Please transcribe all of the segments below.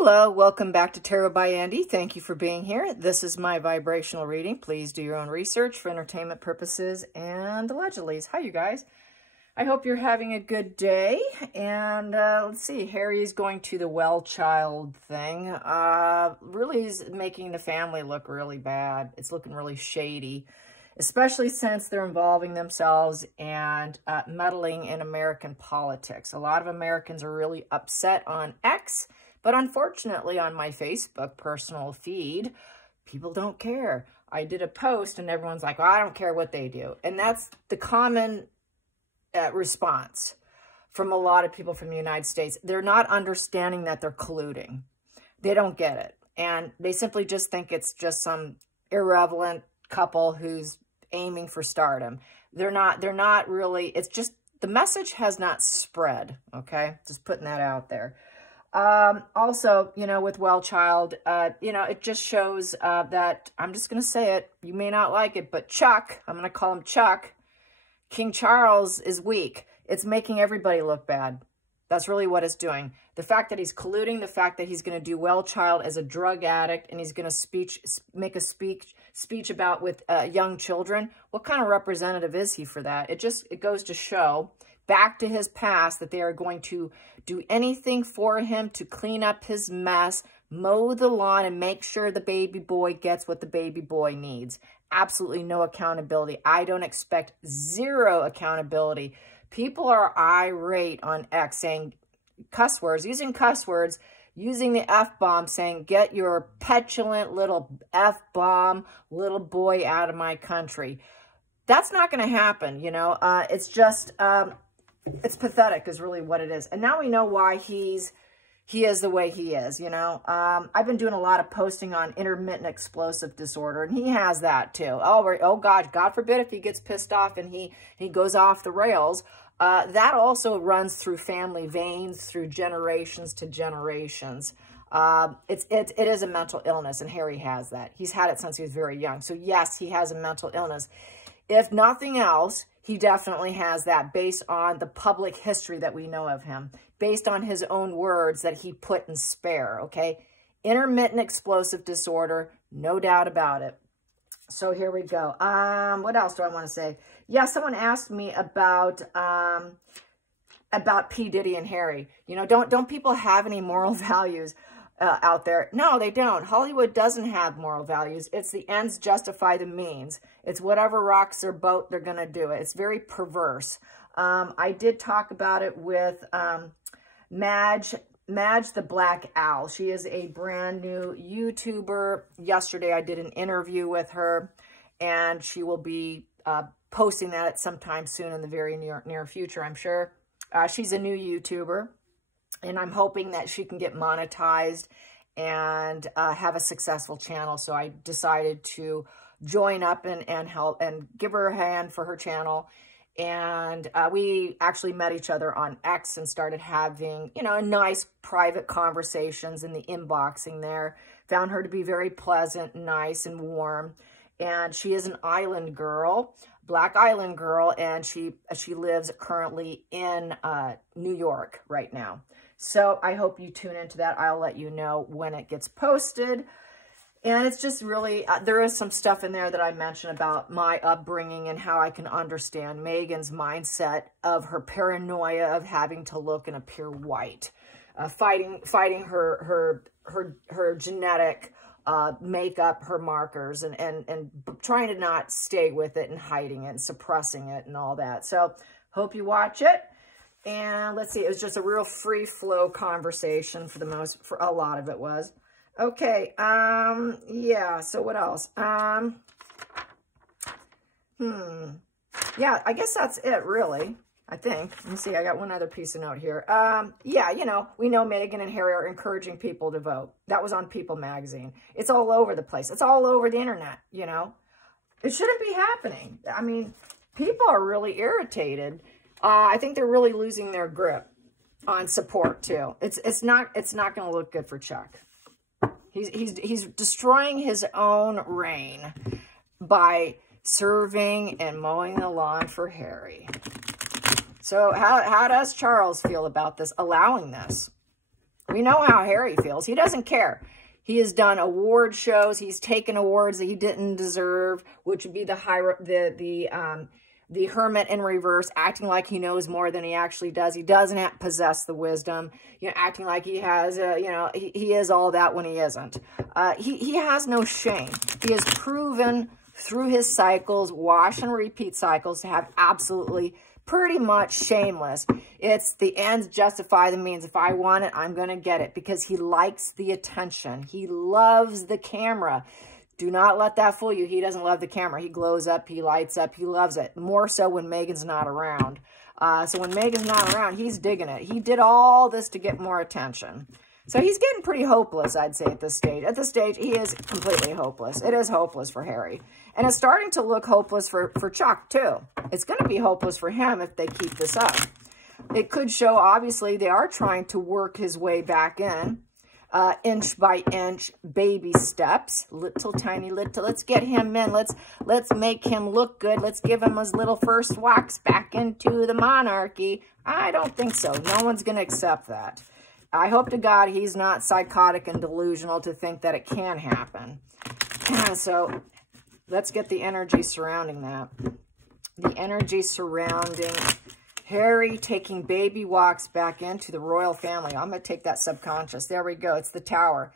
Hello, welcome back to Tarot by Andy. Thank you for being here. This is my vibrational reading. Please do your own research for entertainment purposes and allegedly. Hi, you guys. I hope you're having a good day. And let's see, Harry's going to the well child thing. Really is making the family look really bad. It's looking really shady, especially since they're involving themselves and meddling in American politics. A lot of Americans are really upset on X. But unfortunately, on my Facebook personal feed, people don't care. I did a post and everyone's like, well, I don't care what they do. And that's the common response from a lot of people from the United States. They're not understanding that they're colluding. They don't get it. And they simply just think it's just some irrelevant couple who's aiming for stardom. They're not really, it's just, the message has not spread, okay? Just putting that out there. Also, you know, with Well Child, you know, it just shows that, I'm just going to say it, you may not like it, but Chuck, I'm going to call him Chuck, King Charles is weak. It's making everybody look bad. That's really what it's doing. The fact that he's colluding, the fact that he's going to do Well Child as a drug addict, and he's going to make a speech about with young children. What kind of representative is he for that? It goes to show back to his past that they are going to do anything for him to clean up his mess, mow the lawn, and make sure the baby boy gets what the baby boy needs. Absolutely no accountability. I don't expect zero accountability. People are irate on X saying cuss words, using the F-bomb, saying, get your petulant little F-bomb little boy out of my country. That's not going to happen, you know. It's just... it's pathetic is really what it is. And now we know why he is the way he is, you know. I've been doing a lot of posting on intermittent explosive disorder, and he has that too. Oh God forbid if he gets pissed off and he goes off the rails. That also runs through family veins, through generations to generations. It is a mental illness, and Harry has that. He's had it since he was very young. So yes, he has a mental illness. If nothing else, he definitely has that based on the public history that we know of him, based on his own words that he put in Spare, okay? Intermittent explosive disorder, no doubt about it. So here we go. What else do I want to say? Yeah, someone asked me about P. Diddy and Harry. You know, don't people have any moral values out there? No, they don't. Hollywood doesn't have moral values. It's the ends justify the means. It's whatever rocks their boat, they're going to do it. It's very perverse. I did talk about it with Madge the Black Owl. She is a brand new YouTuber. Yesterday, I did an interview with her, and she will be posting that sometime soon in the very near future, I'm sure. She's a new YouTuber. And I'm hoping that she can get monetized and have a successful channel. So I decided to join up and help and give her a hand for her channel. And we actually met each other on X and started having, you know, nice private conversations in the inboxing there. Found her to be very pleasant, nice, and warm. And she is an island girl, Black Island girl, and she lives currently in New York right now. So I hope you tune into that. I'll let you know when it gets posted. And it's just really, there is some stuff in there that I mentioned about my upbringing and how I can understand Megan's mindset of her paranoia of having to look and appear white, fighting her genetic makeup, her markers, and trying to not stay with it and hiding it and suppressing it and all that. So hope you watch it. And let's see, it was just a real free flow conversation for a lot of it was. Okay, yeah, so what else? Yeah, I guess that's it, really, I think. Let me see, I got one other piece of note here. Yeah, you know, we know Meghan and Harry are encouraging people to vote. That was on People magazine. It's all over the place. It's all over the internet, you know. It shouldn't be happening. I mean, people are really irritated. I think they're really losing their grip on support too. It's not going to look good for Chuck. He's destroying his own reign by serving and mowing the lawn for Harry. So how does Charles feel about this, allowing this? We know how Harry feels. He doesn't care. He has done award shows. He's taken awards that he didn't deserve, which would be the hermit in reverse, acting like he knows more than he actually does. He doesn't possess the wisdom, acting like he has, he is all that when he isn't. He has no shame. He has proven through his cycles, wash and repeat cycles, to have absolutely pretty much shameless. It's the ends justify the means. If I want it, I'm going to get it, because he likes the attention. He loves the camera. Do not let that fool you. He doesn't love the camera. He glows up. He lights up. He loves it. More so when Megan's not around. So when Megan's not around, he's digging it. He did all this to get more attention. So he's getting pretty hopeless, I'd say, at this stage. At this stage, he is completely hopeless. It is hopeless for Harry. And it's starting to look hopeless for Chuck, too. It's going to be hopeless for him if they keep this up. It could show, obviously, they are trying to work his way back in. Inch by inch, baby steps, little tiny little. Let's get him in. Let's make him look good. Let's give him his little first walks back into the monarchy. I don't think so. No one's going to accept that. I hope to God he's not psychotic and delusional to think that it can happen. So let's get the energy surrounding that. The energy surrounding Harry taking baby walks back into the royal family. I'm going to take that subconscious. There we go. It's the tower.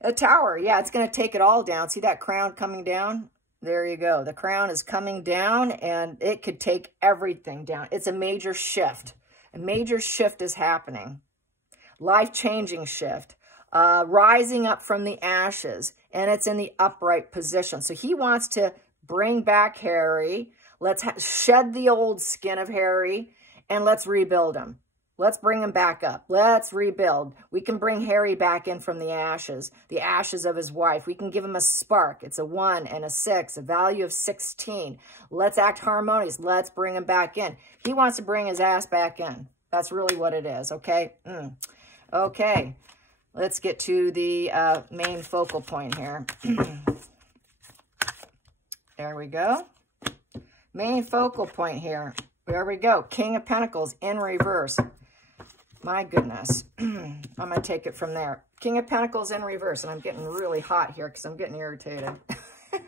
A tower, yeah, it's going to take it all down. See that crown coming down? There you go. The crown is coming down, and it could take everything down. It's a major shift. A major shift is happening. Life-changing shift. Rising up from the ashes, and it's in the upright position. So he wants to bring back Harry. Let's shed the old skin of Harry, and let's rebuild him. Let's bring him back up. Let's rebuild. We can bring Harry back in from the ashes of his wife. We can give him a spark. It's a 1 and a 6, a value of 16. Let's act harmonious. Let's bring him back in. He wants to bring his ass back in. That's really what it is, okay? Okay, let's get to the main focal point here. There we go. Main focal point here. There we go. King of Pentacles in reverse. My goodness. I'm going to take it from there. King of Pentacles in reverse. And I'm getting really hot here because I'm getting irritated.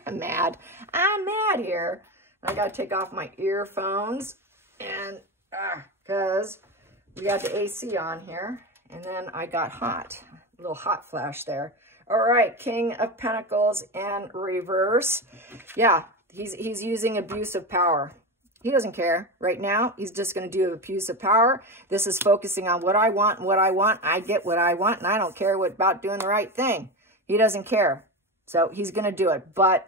I'm mad. I'm mad here. I got to take off my earphones. And because we got the AC on here. And then I got hot. A little hot flash there. All right. King of Pentacles in reverse. Yeah. He's using abuse of power. He doesn't care. Right now, he's just going to do abuse of power. This is focusing on what I want and what I want. I get what I want, and I don't care about doing the right thing. He doesn't care. So he's going to do it, but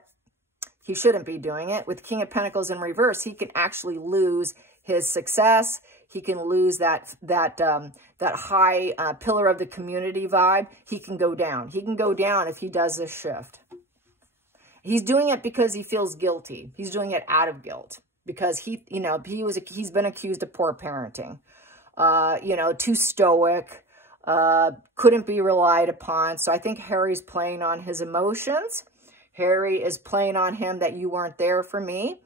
he shouldn't be doing it. With King of Pentacles in reverse, he can actually lose his success. He can lose that high pillar of the community vibe. He can go down. He can go down if he does this shift. He's doing it because he feels guilty. He's doing it out of guilt. Because he's been accused of poor parenting, too stoic, couldn't be relied upon. So I think Harry's playing on his emotions. Harry is playing on him that you weren't there for me.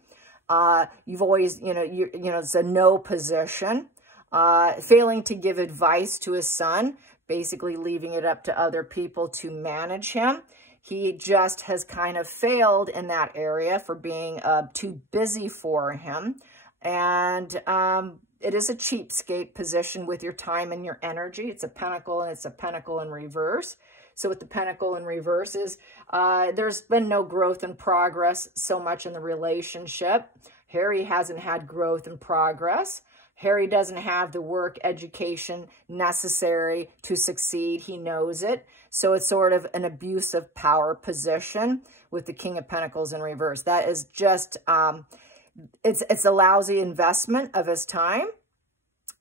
You've always, it's a no position. Failing to give advice to his son, basically leaving it up to other people to manage him. He just has kind of failed in that area for being too busy for him. And it is a cheapskate position with your time and your energy. It's a pentacle, and it's a pentacle in reverse. So with the pentacle in reverse there's been no growth and progress so much in the relationship. Harry hasn't had growth and progress. Harry doesn't have the work, education necessary to succeed. He knows it. So it's sort of an abuse of power position with the King of Pentacles in reverse. That is just, it's a lousy investment of his time.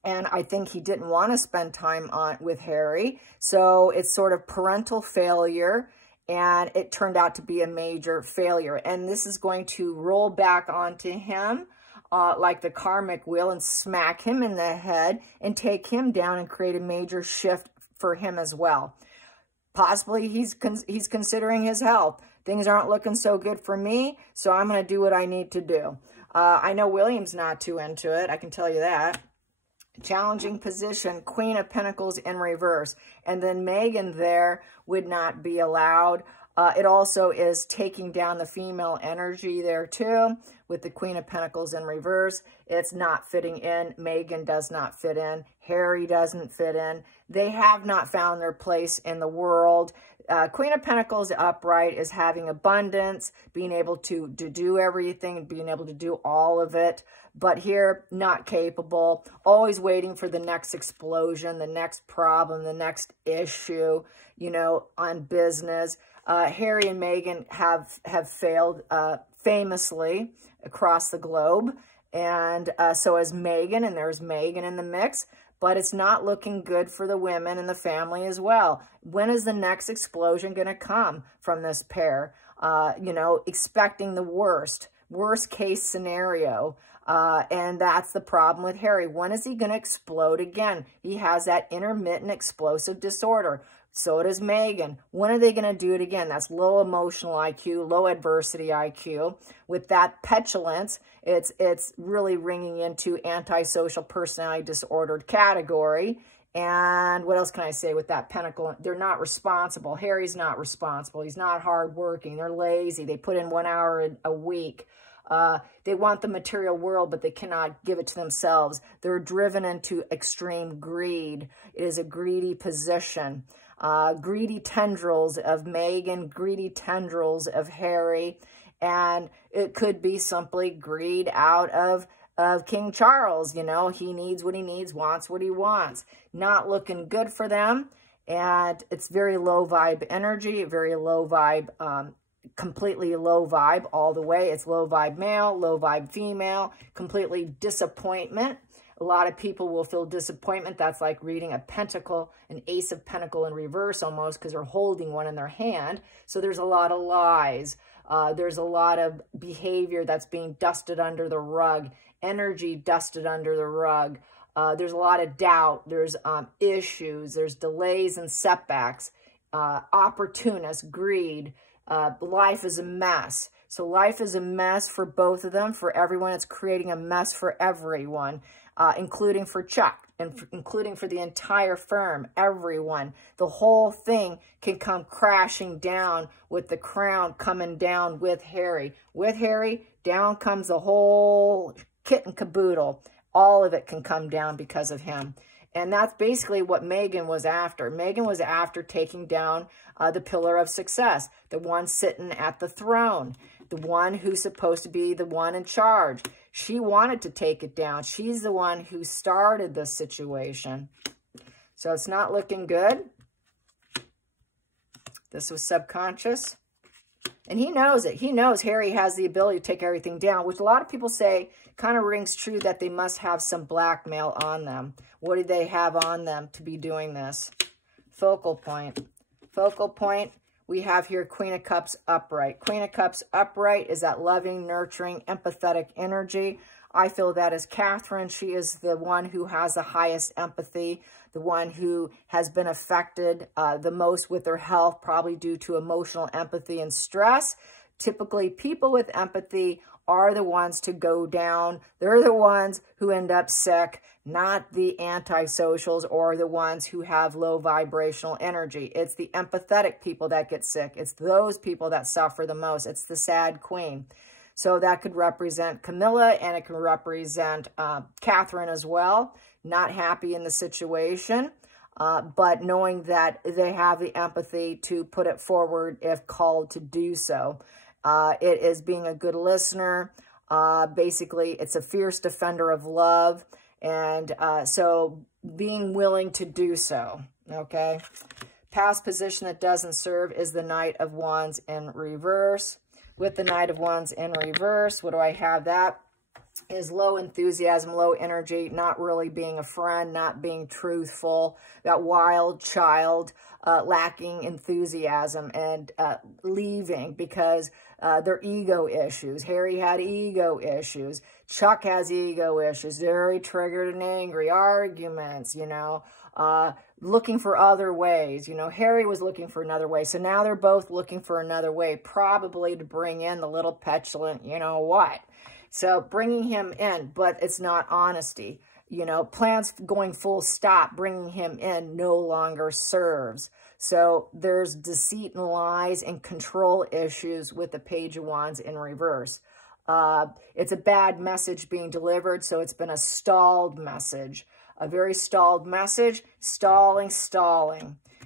And I think he didn't want to spend time with Harry. So it's sort of parental failure. And it turned out to be a major failure. And this is going to roll back onto him like the karmic wheel and smack him in the head and take him down and create a major shift for him as well. Possibly he's considering his health. Things aren't looking so good for me, so I'm going to do what I need to do. I know William's not too into it. I can tell you that. Challenging position, Queen of Pentacles in reverse. And then Megan there would not be allowed. It also is taking down the female energy there too, with the Queen of Pentacles in reverse. It's not fitting in. Megan does not fit in. Harry doesn't fit in. They have not found their place in the world. Queen of Pentacles upright is having abundance, being able to do everything, being able to do all of it. But here, not capable, always waiting for the next explosion, the next problem, the next issue, you know, on business. Harry and Meghan have failed famously across the globe. And so has Meghan, and there's Meghan in the mix. But it's not looking good for the women and the family as well. When is the next explosion going to come from this pair? You know, expecting the worst case scenario. And that's the problem with Harry. When is he going to explode again? He has that intermittent explosive disorder. So does Meghan. When are they going to do it again? That's low emotional IQ, low adversity IQ. With that petulance, it's really ringing into antisocial personality disordered category. And what else can I say with that pentacle? They're not responsible. Harry's not responsible. He's not hardworking. They're lazy. They put in 1 hour a week. They want the material world, but they cannot give it to themselves. They're driven into extreme greed. It is a greedy position. Greedy tendrils of Meghan, greedy tendrils of Harry, and it could be simply greed out of King Charles. You know, he needs what he needs, wants what he wants. Not looking good for them, and it's very low vibe energy, very low vibe, completely low vibe all the way. It's low vibe male, low vibe female, completely disappointment. A lot of people will feel disappointment. That's like reading a pentacle, an ace of pentacle in reverse almost, because they're holding one in their hand. So there's a lot of lies. There's a lot of behavior that's being dusted under the rug, energy dusted under the rug. There's a lot of doubt. There's issues. There's delays and setbacks, opportunists, greed. Life is a mess. So life is a mess for both of them, for everyone. It's creating a mess for everyone. Including for Chuck, and including for the entire firm, everyone. The whole thing can come crashing down with the crown coming down with Harry. With Harry, down comes the whole kit and caboodle. All of it can come down because of him. And that's basically what Meghan was after. Meghan was after taking down the pillar of success, the one sitting at the throne, the one who's supposed to be the one in charge. She wanted to take it down. She's the one who started this situation. So it's not looking good. This was subconscious. And he knows it. He knows Harry has the ability to take everything down, which a lot of people say kind of rings true that they must have some blackmail on them. What do they have on them to be doing this? Focal point. Focal point. We have here Queen of Cups upright. Queen of Cups upright is that loving, nurturing, empathetic energy. I feel that is Catherine. She is the one who has the highest empathy, the one who has been affected the most with their health, probably due to emotional empathy and stress. Typically, people with empathy are the ones to go down. They're the ones who end up sick, not the antisocials or the ones who have low vibrational energy. It's the empathetic people that get sick. It's those people that suffer the most. It's the sad queen. So that could represent Camilla, and it can represent Catherine as well. Not happy in the situation, but knowing that they have the empathy to put it forward if called to do so. It is being a good listener. Basically, it's a fierce defender of love. And so being willing to do so, okay? Past position that doesn't serve is the Knight of Wands in reverse. With the Knight of Wands in reverse, what do I have? That is low enthusiasm, low energy, not really being a friend, not being truthful, that wild child, lacking enthusiasm and leaving because their ego issues. Harry had ego issues. Chuck has ego issues, very triggered and angry, arguments, you know, looking for other ways. You know, Harry was looking for another way. So now they're both looking for another way, probably to bring in the little petulant, you know what. So bringing him in, but it's not honesty. You know, plans going full stop, bringing him in no longer serves. So there's deceit and lies and control issues with the Page of Wands in reverse. It's a bad message being delivered, so it's been a stalled message. A very stalled message, stalling.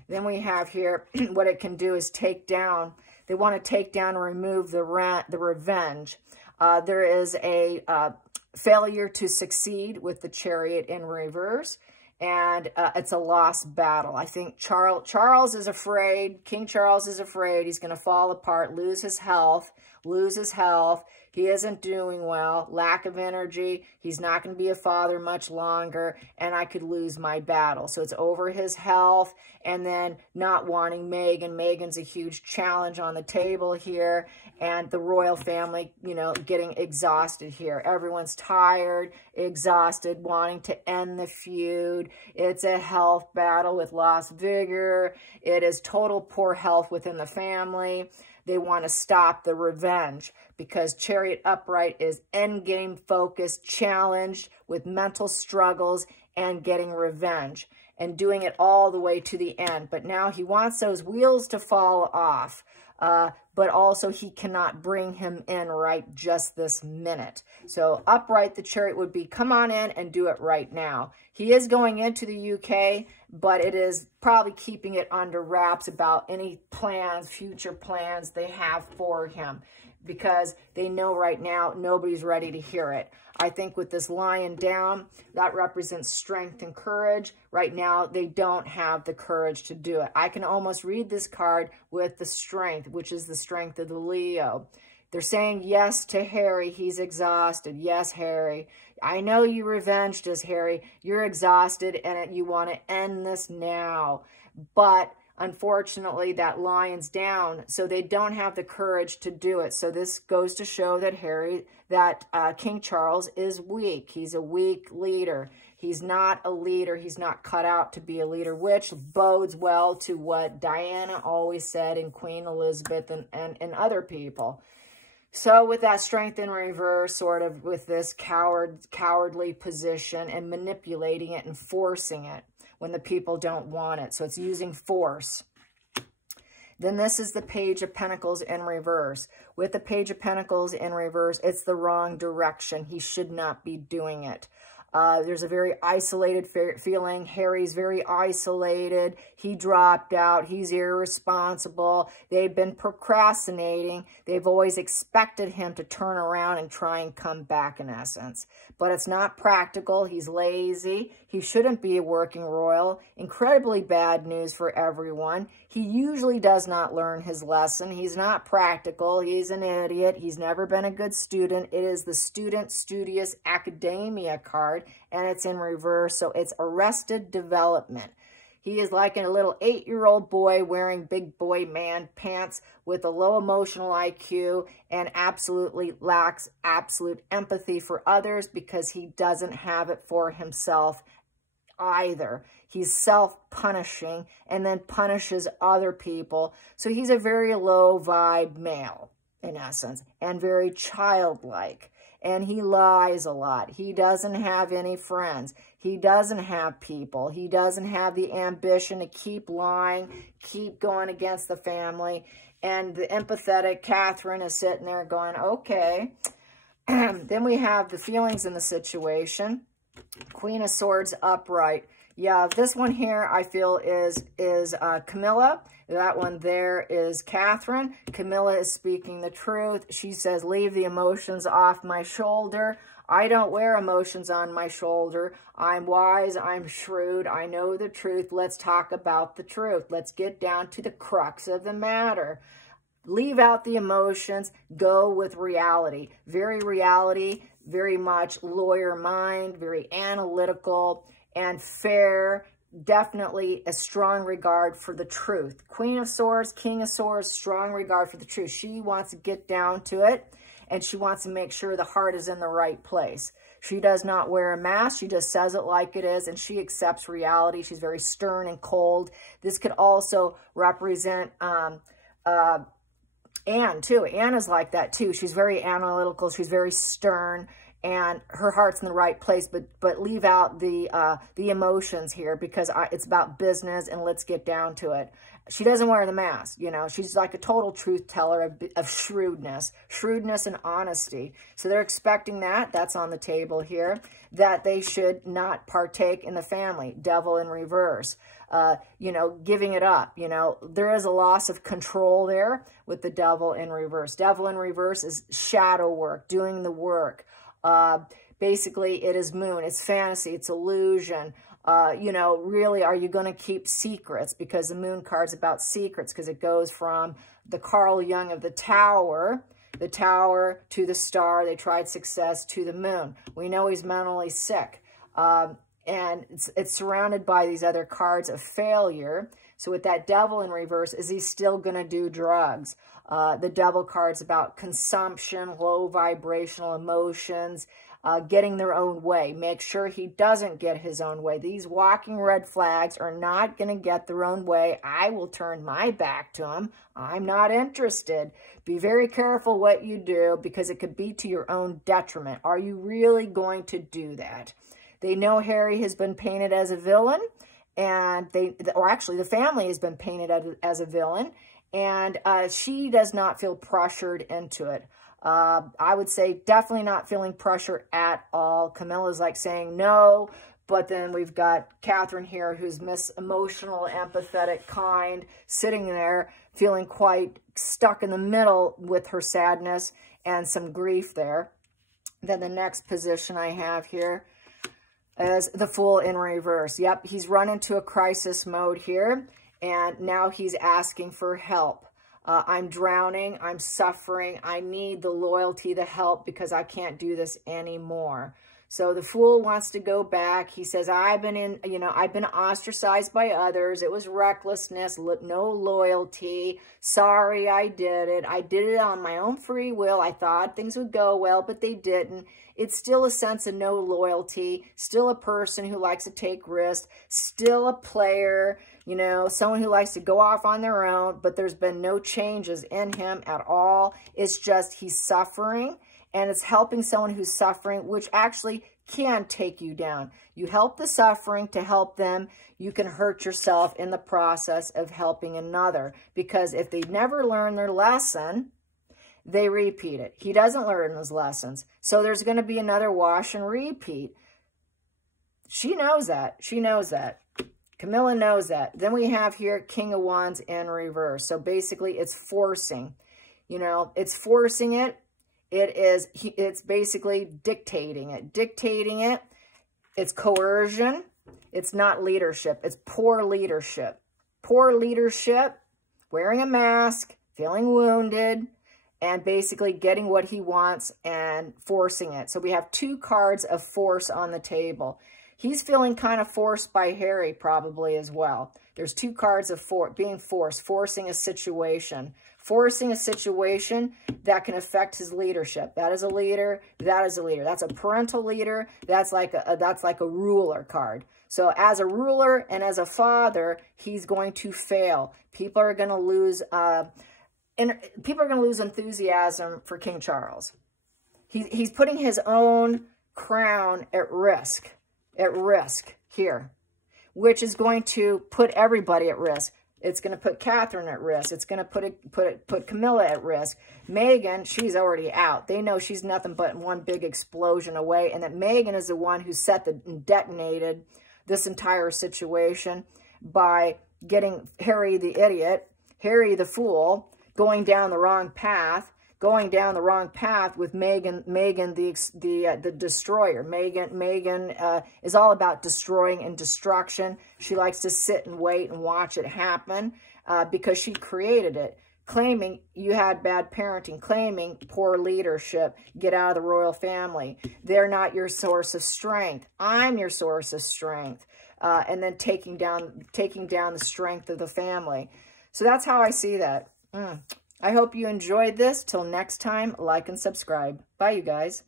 Then we have here, what it can do is take down. They want to take down and remove the revenge. There is a failure to succeed with the Chariot in reverse, and it's a lost battle. I think Charles is afraid. King Charles is afraid he's going to fall apart, lose his health. He isn't doing well, lack of energy. He's not going to be a father much longer, and I could lose my battle. So it's over his health, and then not wanting Meghan. Meghan's a huge challenge on the table here, and the royal family, you know, getting exhausted here. Everyone's tired, exhausted, wanting to end the feud. It's a health battle with lost vigor. It is total poor health within the family. They want to stop the revenge because Chariot upright is endgame focused, challenged with mental struggles and getting revenge and doing it all the way to the end. But now he wants those wheels to fall off, but also he cannot bring him in right just this minute. So upright, the Chariot would be, come on in and do it right now. He is going into the UK, but it is probably keeping it under wraps about any plans, future plans they have for him, because they know right now nobody's ready to hear it. I think with this Lion down, that represents strength and courage. Right now, they don't have the courage to do it. I can almost read this card with the strength, which is the strength of the Leo. They're saying yes to Harry. He's exhausted. Yes, Harry. I know you revenged us, Harry. You're exhausted and you want to end this now. But unfortunately, that Lion's down, so they don't have the courage to do it. So this goes to show that King Charles is weak. He's a weak leader. He's not a leader. He's not cut out to be a leader, which bodes well to what Diana always said and Queen Elizabeth and other people. So with that strength in reverse, sort of with this cowardly position and manipulating it and forcing it when the people don't want it. So it's using force. Then this is the Page of Pentacles in reverse. With the Page of Pentacles in reverse, it's the wrong direction. He should not be doing it. There's a very isolated feeling. Harry's very isolated. He dropped out. He's irresponsible. They've been procrastinating. They've always expected him to turn around and try and come back, in essence. But it's not practical. He's lazy. He shouldn't be a working royal. Incredibly bad news for everyone. He usually does not learn his lesson. He's not practical. He's an idiot. He's never been a good student. It is the Student Studious Academia card, and it's in reverse, so it's Arrested Development. He is like a little 8-year-old boy wearing big boy man pants with a low emotional IQ and absolutely lacks absolute empathy for others because he doesn't have it for himself either. He's self-punishing and then punishes other people. So he's a very low vibe male, in essence, and very childlike. And he lies a lot. He doesn't have any friends. He doesn't have people. He doesn't have the ambition to keep lying, keep going against the family. And the empathetic Catherine is sitting there going, okay. Then we have the feelings in the situation. Queen of Swords upright. Yeah, this one here I feel is Camilla. That one there is Catherine. Camilla is speaking the truth. She says, leave the emotions off my shoulder. I don't wear emotions on my shoulder. I'm wise. I'm shrewd. I know the truth. Let's talk about the truth. Let's get down to the crux of the matter. Leave out the emotions. Go with reality. Very much lawyer mind, very analytical and fair. Definitely a strong regard for the truth. Queen of Swords, King of Swords, strong regard for the truth. She wants to get down to it, and she wants to make sure the heart is in the right place. She does not wear a mask. She just says it like it is, and she accepts reality. She's very stern and cold. This could also represent Anne, too. Anne is like that, too. She's very analytical. She's very stern. and her heart's in the right place, but leave out the emotions here, because it's about business, and let's get down to it. She doesn't wear the mask, you know. She's like a total truth teller of shrewdness and honesty. So they're expecting that. That's on the table here, that they should not partake in the family. Devil in reverse. You know, giving it up. You know, there is a loss of control there with the devil in reverse. Devil in reverse is shadow work, doing the work. Basically, it is moon. It's fantasy. It's illusion. You know, really, are you going to keep secrets? Because the moon card's about secrets, because it goes from the Carl Jung of the tower to the star. They tried success to the moon. We know he's mentally sick. And it's surrounded by these other cards of failure. So with that devil in reverse, is he still going to do drugs? The devil card's about consumption, low vibrational emotions, getting their own way. Make sure he doesn't get his own way. These walking red flags are not going to get their own way. I will turn my back to him. I'm not interested. Be very careful what you do, because it could be to your own detriment. Are you really going to do that? They know Harry has been painted as a villain, and the family has been painted as a villain, and she does not feel pressured into it. I would say definitely not feeling pressure at all. Camilla's like saying no, but then we've got Catherine here, who's emotional, empathetic, kind, sitting there feeling quite stuck in the middle with her sadness and some grief there. Then the next position I have here is the Fool in reverse. Yep, he's run into a crisis mode here, and now he's asking for help. I'm drowning, I'm suffering, I need the loyalty, the help, because I can't do this anymore. So the Fool wants to go back. He says, I've been ostracized by others. It was recklessness, no loyalty. Sorry, I did it. I did it on my own free will. I thought things would go well, but they didn't. It's still a sense of no loyalty, still a person who likes to take risks, still a player, you know, someone who likes to go off on their own, but there's been no changes in him at all. It's just he's suffering, and it's helping someone who's suffering, which actually can take you down. You help the suffering to help them. You can hurt yourself in the process of helping another, because if they never learn their lesson, they repeat it. He doesn't learn his lessons. So there's going to be another wash and repeat. She knows that. She knows that. Camilla knows that. Then we have here King of Wands in reverse. So basically it's forcing. You know, it's forcing it. It's basically dictating it. Dictating it. It's coercion. It's not leadership. It's poor leadership. Poor leadership, wearing a mask, feeling wounded, and basically getting what he wants and forcing it. So we have two cards of force on the table. He's feeling kind of forced by Harry probably as well. There's two cards of being forced, forcing a situation. Forcing a situation that can affect his leadership. That is a leader. That is a leader. That's a parental leader. That's like a ruler card. So as a ruler and as a father, he's going to fail. People are going to lose enthusiasm for King Charles. He's putting his own crown at risk here, which is going to put everybody at risk. It's going to put Catherine at risk. It's going to put Camilla at risk. Megan, she's already out. They know she's nothing but one big explosion away, and that Megan is the one who detonated this entire situation by getting Harry the idiot, Harry the fool, going down the wrong path with Megan the destroyer. Megan is all about destroying and destruction. She likes to sit and wait and watch it happen because she created it, claiming you had bad parenting, claiming poor leadership, get out of the royal family. They're not your source of strength. I'm your source of strength. And then taking down the strength of the family. So that's how I see that. I hope you enjoyed this. Till next time, like and subscribe. Bye, you guys.